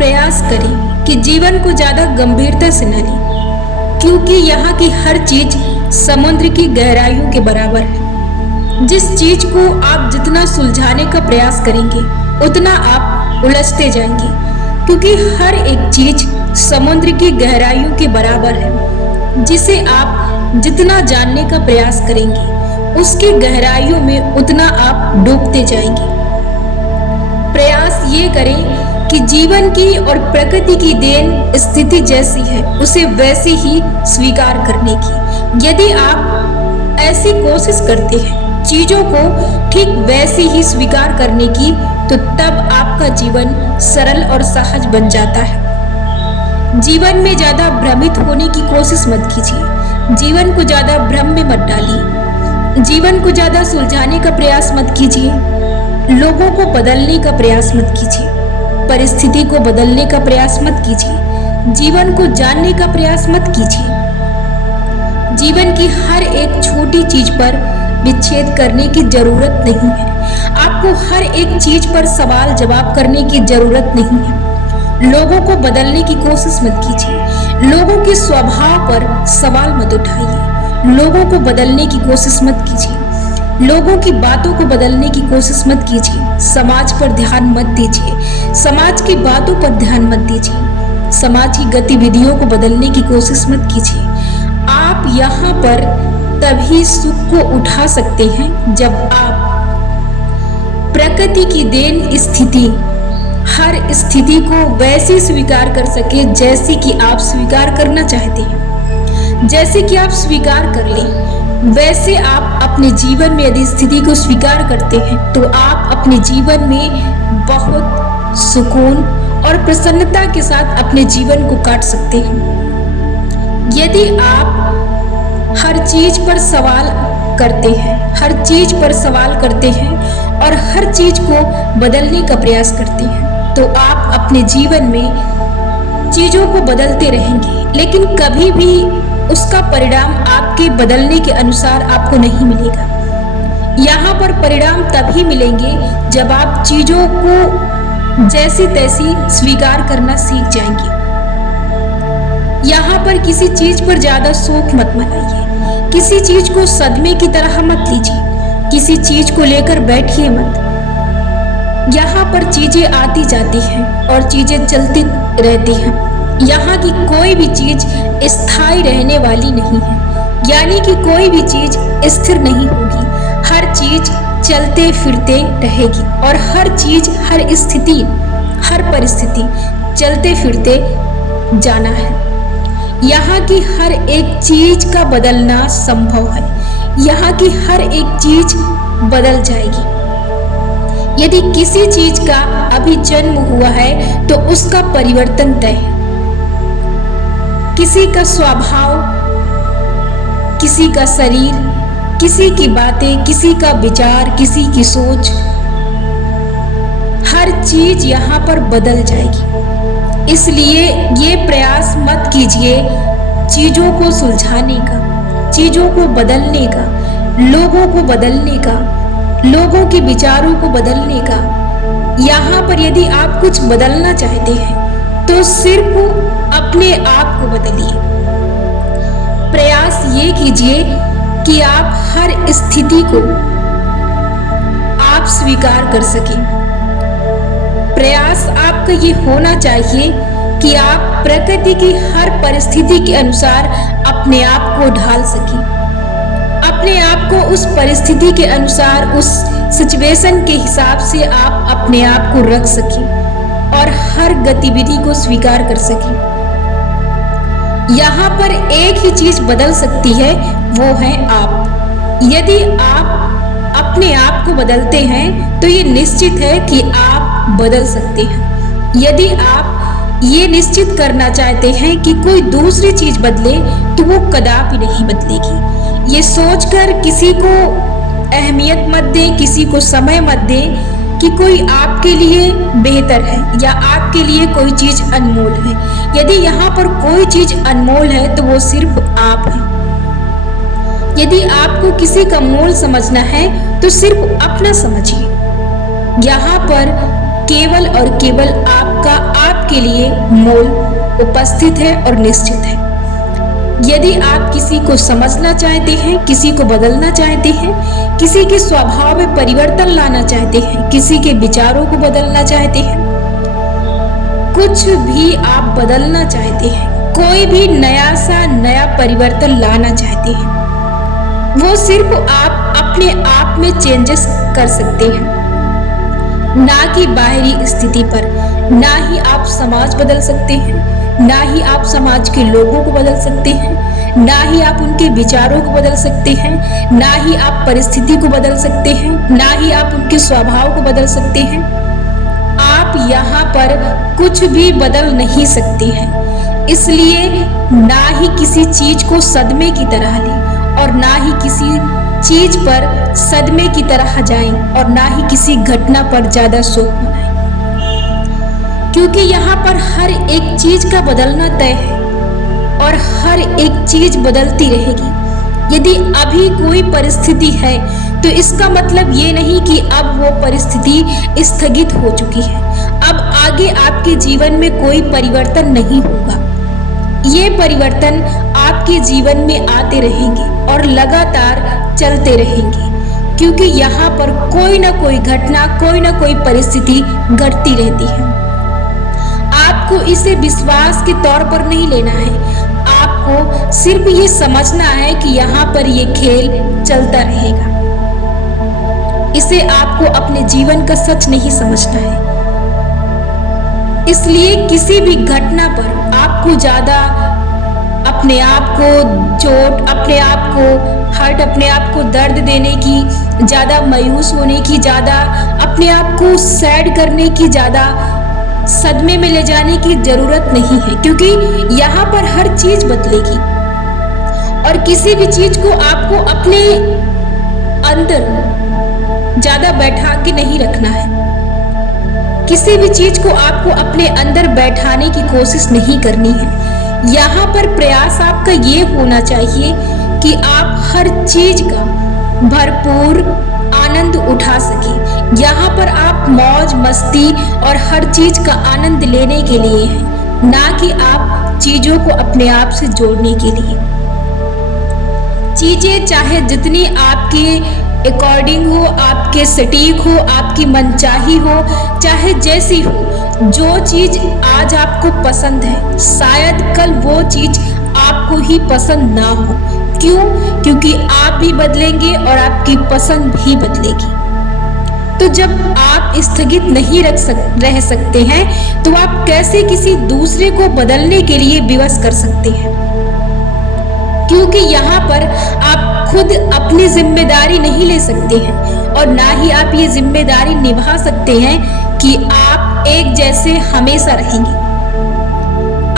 प्रयास करें कि जीवन को ज्यादा गंभीरता से न लें, क्योंकि यहाँ की हर चीज समुद्र की गहराइयों के बराबर है। जिस चीज को आप जितना सुलझाने का प्रयास करेंगे उतना आप उलझते जाएंगे, क्योंकि हर एक चीज समुद्र की गहराइयों के बराबर है। जिसे आप जितना जानने का प्रयास करेंगे उसकी गहराइयों में उतना आप डूबते जाएंगे। प्रयास ये करें कि जीवन की और प्रकृति की देन स्थिति जैसी है उसे वैसे ही स्वीकार करने की। यदि आप ऐसी कोशिश करते हैं चीजों को ठीक वैसे ही स्वीकार करने की, तो तब आपका जीवन सरल और सहज बन जाता है। जीवन में ज्यादा भ्रमित होने की कोशिश मत कीजिए। जीवन को ज्यादा भ्रम में मत डालिए। जीवन को ज्यादा सुलझाने का प्रयास मत कीजिए। लोगों को बदलने का प्रयास मत कीजिए। परिस्थिति को बदलने का प्रयास मत कीजिए। जीवन को जानने का प्रयास मत कीजिए। जीवन की हर एक छोटी चीज पर विच्छेद करने की जरूरत नहीं है। आपको हर एक चीज पर सवाल जवाब करने की जरूरत नहीं है। लोगों को बदलने की कोशिश मत कीजिए। लोगों के स्वभाव पर सवाल मत उठाइए। लोगों को बदलने की कोशिश मत कीजिए। लोगों की बातों को बदलने की कोशिश मत कीजिए। समाज पर ध्यान मत दीजिए। समाज की बातों पर ध्यान मत दीजिए। समाज की गतिविधियों को बदलने की कोशिश मत कीजिए। आप यहाँ पर तभी सुख को उठा सकते हैं जब आप प्रकृति की देन स्थिति, हर स्थिति को वैसे स्वीकार कर सके जैसे कि आप स्वीकार करना चाहते हैं। जैसे कि आप स्वीकार कर लें वैसे आप अपने जीवन में यदि स्थिति को स्वीकार करते हैं तो आप अपने जीवन में बहुत सुकून और प्रसन्नता के साथ अपने जीवन को काट सकते हैं। यदि आप हर चीज पर सवाल करते हैं, हर चीज पर सवाल करते हैं और हर चीज को बदलने का प्रयास करते हैं, तो आप अपने जीवन में चीजों को बदलते रहेंगे, लेकिन कभी भी उसका परिणाम आपके बदलने के अनुसार आपको नहीं मिलेगा। यहाँ पर परिणाम तभी मिलेंगे जब आप चीजों को जैसी तैसी स्वीकार करना सीख जाएंगे। यहाँ पर किसी चीज पर ज्यादा शौक मत मनाइए। किसी चीज को सदमे की तरह मत लीजिए। किसी चीज को लेकर बैठिए मत। यहाँ पर चीजें आती जाती हैं और चीजें चलती रहती हैं। यहाँ की कोई भी चीज स्थायी रहने वाली नहीं है, यानी कि कोई भी चीज स्थिर नहीं होगी। हर चीज चलते फिरते रहेगी और हर चीज, हर स्थिति, हर परिस्थिति चलते फिरते जाना है। यहाँ की हर एक चीज का बदलना संभव है। यहाँ की हर एक चीज बदल जाएगी। यदि किसी चीज का अभी जन्म हुआ है तो उसका परिवर्तन तय है। किसी का स्वभाव, किसी का शरीर, किसी की बातें, किसी का विचार, किसी की सोच, हर चीज यहाँ पर बदल जाएगी। इसलिए ये प्रयास मत कीजिए चीजों को सुलझाने का, चीजों को बदलने का, लोगों को बदलने का, लोगों के विचारों को बदलने का। यहाँ पर यदि आप कुछ बदलना चाहते हैं तो सिर्फ अपने आप को बदलिए। प्रयास ये कीजिए कि आप हर स्थिति को आप स्वीकार कर सकें। प्रयास आपका ये होना चाहिए कि आप प्रकृति की हर परिस्थिति के अनुसार अपने आप को ढाल सकें। अपने आप को उस परिस्थिति के अनुसार, उस सिचुएशन के हिसाब से आप अपने आप को रख सकें और हर गतिविधि को स्वीकार कर सकें। यहाँ पर एक ही चीज बदल सकती है, वो है आप। यदि आप अपने आप को बदलते हैं तो ये निश्चित है कि आप बदल सकते हैं। यदि आप ये निश्चित करना चाहते हैं कि कोई दूसरी चीज बदले तो वो कदापि नहीं बदलेगी। ये सोचकर किसी को अहमियत मत दें, किसी को समय मत दें कि कोई आपके लिए बेहतर है या आपके लिए कोई चीज अनमोल है। यदि यहाँ पर कोई चीज अनमोल है तो वो सिर्फ आप हैं। यदि आपको किसी का मोल समझना है तो सिर्फ अपना समझिए। यहाँ पर केवल और केवल आप का आपके लिए मोल उपस्थित है और निश्चित है। यदि आप किसी को समझना चाहते हैं, किसी को बदलना चाहते हैं, किसी के स्वभाव में परिवर्तन लाना चाहते हैं, किसी के विचारों को बदलना चाहते हैं, कुछ भी आप बदलना चाहते हैं, कोई भी नया परिवर्तन लाना चाहते हैं, वो सिर्फ आप अपने आप में चेंजेस कर सकते हैं, ना कि बाहरी स्थिति पर। ना ही आप समाज बदल सकते हैं, ना ही आप समाज के लोगों को बदल सकते हैं, ना ही आप उनके विचारों को बदल सकते हैं, ना ही आप परिस्थिति को बदल सकते हैं, ना ही आप उनके स्वभाव को बदल सकते हैं। आप यहाँ पर कुछ भी बदल नहीं सकते हैं। इसलिए ना ही किसी चीज को सदमे की तरह लें और ना ही किसी चीज पर सदमे की तरह जाएं और ना ही किसी घटना पर ज्यादा शोक मनाएं, क्योंकि यहाँ पर हर एक चीज का बदलना तय है और हर एक चीज बदलती रहेगी। यदि अभी कोई परिस्थिति है तो इसका मतलब ये नहीं कि अब वो परिस्थिति स्थगित हो चुकी है। अब आगे आपके जीवन में कोई परिवर्तन नहीं होगा। ये परिवर्तन आपके जीवन में आते रहेंगे और लगातार चलते रहेंगे, क्योंकि यहाँ पर कोई ना कोई घटना, कोई ना कोई परिस्थिति घटती रहती है। आपको इसे विश्वास के तौर पर नहीं लेना है, आपको सिर्फ ये समझना है कि यहाँ पर ये खेल चलता रहेगा। इसे आपको अपने जीवन का सच नहीं समझना है। इसलिए किसी भी घटना पर आपको ज्यादा अपने आप को चोट, अपने आप को हर्ट, अपने आप को दर्द देने की, ज्यादा मायूस होने की, ज्यादा अपने आप को सैड करने की, ज्यादा सदमे में ले जाने की जरूरत नहीं है, क्योंकि यहाँ पर हर चीज बदलेगी और किसी भी चीज को आपको अपने अंदर ज्यादा बैठा के नहीं रखना है। किसी भी चीज को आपको अपने अंदर बैठाने की कोशिश नहीं करनी है। यहाँ पर प्रयास आपका ये होना चाहिए कि आप हर चीज का भरपूर आनंद उठा सके। यहाँ पर आप मौज मस्ती और हर चीज का आनंद लेने के लिए हैं, ना कि आप चीजों को अपने आप से जोड़ने के लिए। चीजें चाहे जितनी आपके अकॉर्डिंग हो, आपके सटीक हो, आपकी मनचाही हो, चाहे जैसी हो, जो चीज आज आपको पसंद है शायद कल वो चीज आपको ही पसंद ना हो। क्यों? क्योंकि आप भी बदलेंगे और आपकी पसंद भी बदलेगी। तो जब आप स्थगित नहीं रह सकते हैं तो आप कैसे किसी दूसरे को बदलने के लिए विवश कर सकते हैं? क्योंकि यहाँ पर आप खुद अपनी जिम्मेदारी नहीं ले सकते हैं और ना ही आप ये जिम्मेदारी निभा सकते हैं कि आप एक जैसे हमेशा रहेंगे।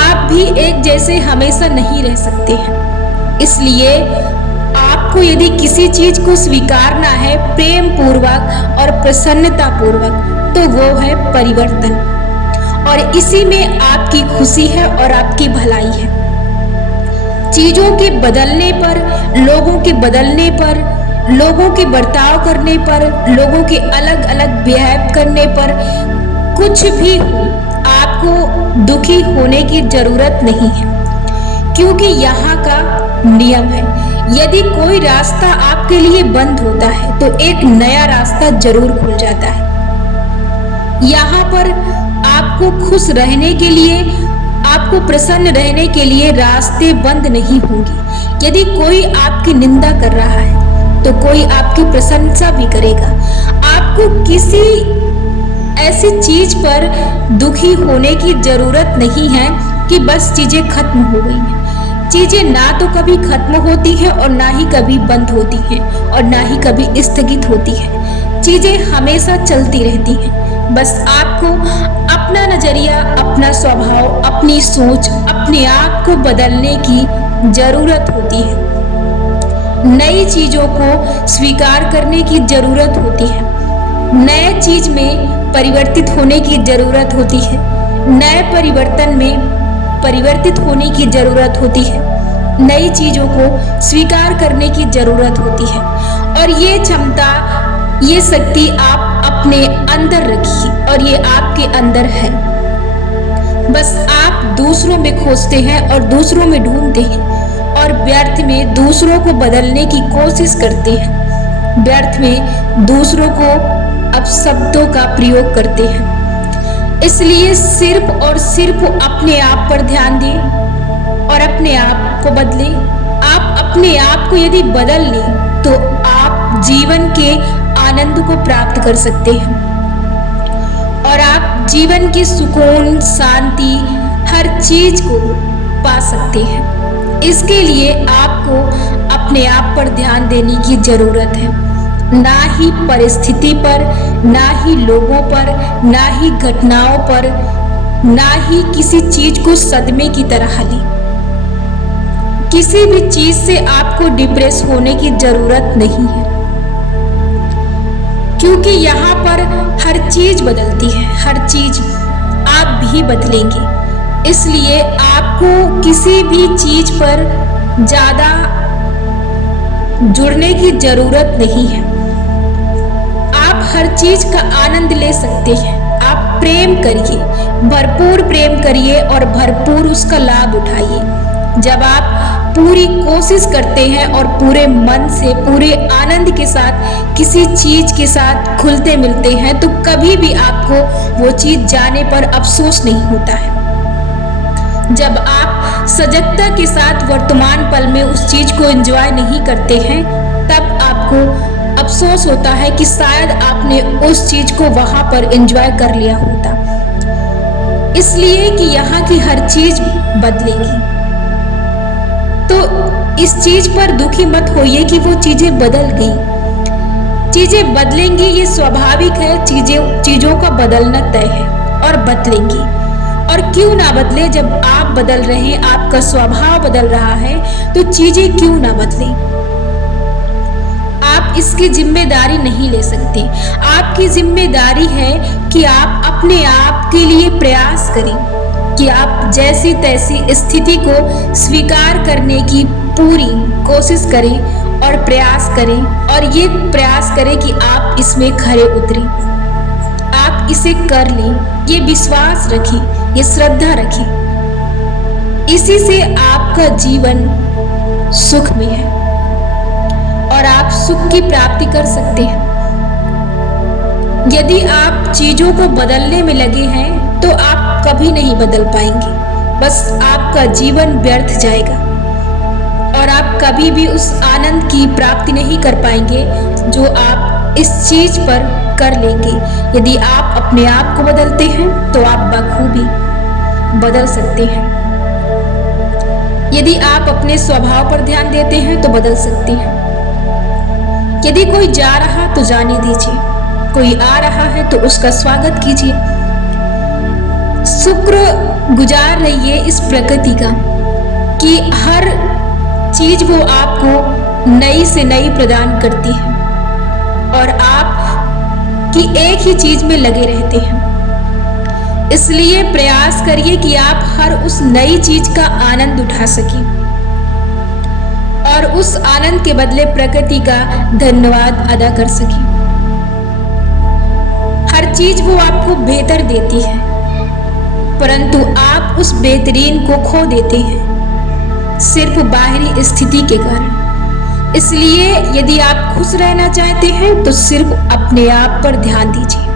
आप भी एक जैसे हमेशा नहीं रह सकते हैं। इसलिए आपको यदि किसी चीज को स्वीकारना है प्रेम पूर्वक और प्रसन्नता पूर्वक, तो वो है परिवर्तन, और इसी में आपकी खुशी है और आपकी भलाई है। चीजों के बदलने पर, लोगों के बदलने पर, लोगों के बर्ताव करने पर, लोगों के अलग अलग बिहेव करने पर कुछ भी हो, आपको दुखी होने की जरूरत नहीं है, क्योंकि यहाँ का नियम है यदि कोई रास्ता आपके लिए बंद होता है तो एक नया रास्ता जरूर खुल जाता है। यहाँ पर आपको खुश रहने के लिए, आपको प्रसन्न रहने के लिए रास्ते बंद नहीं होंगे। यदि कोई आपकी निंदा कर रहा है तो कोई आपकी प्रशंसा भी करेगा। आपको किसी ऐसी चीज पर दुखी होने की जरूरत नहीं है कि बस चीजें खत्म हो गई हैं। चीजें ना तो कभी खत्म होती हैं और ना ही कभी बंद होती हैं और ना ही कभी स्थगित होती हैं। चीजें हमेशा चलती रहती हैं। बस आपको अपना नजरिया, अपना स्वभाव, अपनी सोच, अपने आप को बदलने की जरूरत होती है। नई चीजों को स्वीकार करने की जरूरत होती है। नए चीज में परिवर्तित होने की जरूरत होती है। नए परिवर्तन में परिवर्तित होने की जरूरत होती है। नई चीजों को स्वीकार करने की जरूरत होती है, और ये क्षमता, ये शक्ति आप अपने अंदर रखिए और ये आपके अंदर है। बस आप दूसरों में खोजते हैं और दूसरों में ढूंढते हैं और व्यर्थ में दूसरों को बदलने की कोशिश करते हैं। व्यर्थ में दूसरों को अपशब्दों का प्रयोग करते हैं। इसलिए सिर्फ और सिर्फ अपने आप पर ध्यान दें और अपने आप को बदलें। आप अपने आप को यदि बदल लें तो आप जीवन के आनंद को प्राप्त कर सकते हैं और आप जीवन की सुकून, शांति, हर चीज को पा सकते हैं। इसके लिए आपको अपने आप पर ध्यान देने की जरूरत है, ना ही परिस्थिति पर, ना ही लोगों पर, ना ही घटनाओं पर, ना ही किसी चीज को सदमे की तरह लें। किसी भी चीज से आपको डिप्रेस होने की जरूरत नहीं है, क्योंकि यहाँ पर हर चीज बदलती है, हर चीज। आप भी बदलेंगे, इसलिए आपको किसी भी चीज पर ज्यादा जुड़ने की जरूरत नहीं है। आप हर चीज का आनंद ले सकते हैं। आप प्रेम करिए, भरपूर प्रेम करिए और भरपूर उसका लाभ उठाइए। जब आप पूरी कोशिश करते हैं और पूरे मन से, पूरे आनंद के साथ किसी चीज के साथ खुलते मिलते हैं तो कभी भी आपको वो चीज जाने पर अफसोस नहीं होता है। जब आप सजगता के साथ वर्तमान पल में उस चीज को एंजॉय नहीं करते हैं तब आपको अफसोस होता है कि शायद आपने उस चीज को वहां पर एंजॉय कर लिया होता। इसलिए कि यहाँ की हर चीज बदलेगी, तो इस चीज पर दुखी मत होइए कि वो चीजें बदल गई। चीजें बदलेंगी, ये स्वाभाविक है। चीजों का बदलना तय है और बदलेंगी। और क्यों ना बदले, जब आप बदल रहे हैं, आपका स्वभाव बदल रहा है, तो चीजें क्यों ना बदले। आप इसकी जिम्मेदारी नहीं ले सकते। आपकी जिम्मेदारी है कि आप अपने आप के लिए प्रयास करें, कि आप जैसी तैसी स्थिति को स्वीकार करने की पूरी कोशिश करें और प्रयास करें, और ये प्रयास करें कि आप इसमें खरे उतरें। आप इसे कर लें, ये विश्वास रखें, ये श्रद्धा रखें। इसी से आपका जीवन सुख में है और आप सुख की प्राप्ति कर सकते हैं। यदि आप चीजों को बदलने में लगे हैं तो आप कभी नहीं बदल पाएंगे। बस आपका जीवन व्यर्थ जाएगा और आप कभी भी उस आनंद की प्राप्ति नहीं कर पाएंगे जो आप इस चीज पर कर लेंगे। यदि आप अपने आप को बदलते हैं तो आप बखूबी बदल सकते हैं। यदि आप अपने स्वभाव पर ध्यान देते हैं तो बदल सकते हैं। यदि कोई जा रहा तो जाने दीजिए, कोई आ रहा है तो उसका स्वागत कीजिए। शुक्र गुजार रहिए इस प्रकृति का कि हर चीज वो आपको नई से नई प्रदान करती है और आप की एक ही चीज में लगे रहते हैं। इसलिए प्रयास करिए कि आप हर उस नई चीज का आनंद उठा सकें और उस आनंद के बदले प्रकृति का धन्यवाद अदा कर सकें। हर चीज वो आपको बेहतर देती है, परंतु आप उस बेहतरीन को खो देते हैं सिर्फ बाहरी स्थिति के कारण। इसलिए यदि आप खुश रहना चाहते हैं तो सिर्फ अपने आप पर ध्यान दीजिए।